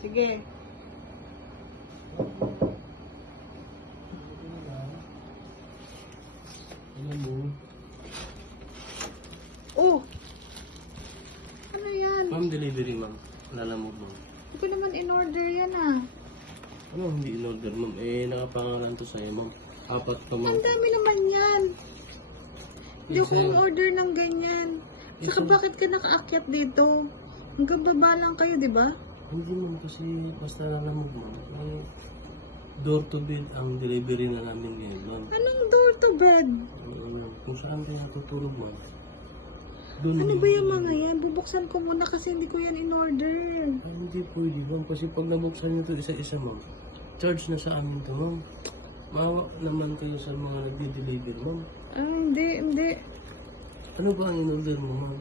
Sige. Alam mo, Oh! Ano yan? ma'am, delivery, ma'am. Lalamog, ma'am. Hindi ko naman in-order yan ah. Ano, hindi in-order, ma'am? Eh, nakapangalan to sa'yo, ma'am. 4 pa, ma'am. Ang dami naman yan. Hindi ako order ng ganyan. Saka bakit ka nakaakyat dito? Hanggang baba lang kayo, di ba? Hindi, ma'am, kasi basta lalamog, ma'am. Ay, door to bed ang delivery na namin ngayon, ma'am. Anong door to bed? Kung saan kaya tutulog, ma'am? Doon Ano ba yung mga yan? Bubuksan ko muna kasi hindi ko yan in-order. Ay, hindi pwede, ma'am. Kasi pag nabuksan nyo ito isa-isa, ma'am, charge na sa amin to, ma'am. Maawa naman kayo sa mga nagdi-deliver, ma'am. Ah, hindi. Ano ba ang in-order mo, ma'am?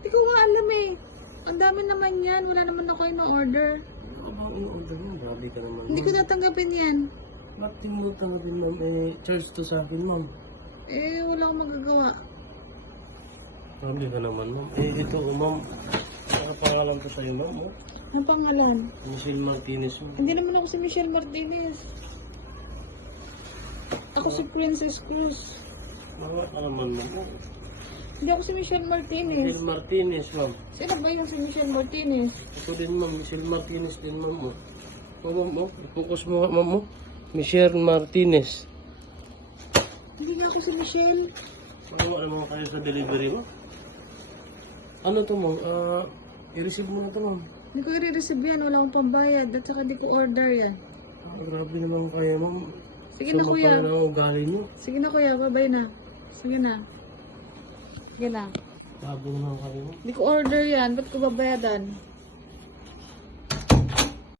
Hindi ko nga alam eh. Ang dami naman yan. Wala naman ako in-order. Ano ba ang in-order mo? Grabe ka naman, Hindi ko ma'am. tatanggapin yan. Bakit mo tanggapin, ma'am? Eh, charge to sa akin, ma'am. Eh, wala akong magagawa. Grabe ka naman, ma'am. Eh, ito, ma'am. Nakapangalan ko sa'yo, ma'am. Oh. Ang pangalan? Michelle Martinez, ma'am. Hindi naman ako si Michelle Martinez. Ako si Princess Cruz. Maawa ka naman, ma'am. Oh. Hindi ako si Michelle Martinez. Michelle Martinez, ma'am. Sino ba yung si Michelle Martinez? Ito din, ma'am. Michelle Martinez din, ma'am. Oh. Oh, ma'am. Oh. I-focus mo, ma'am. Oh. Michelle Martinez. Hindi nga ako si Michelle. Maawa naman kayo sa delivery, ma'am. Ano to, ma'am? I-receive mo na to, ma'am. Hindi ko i-receive yan. Wala akong pambayad. At saka hindi ko order yan. Grabe naman kayo, ma'am. Sige na, kuya. Sama pala ng ugali niyo. Sige na, kuya. Bye-bye na. Sige na. Sige na. Grabe naman kayo, ma'am. Hindi ko order yan. Ba't ko babayadan?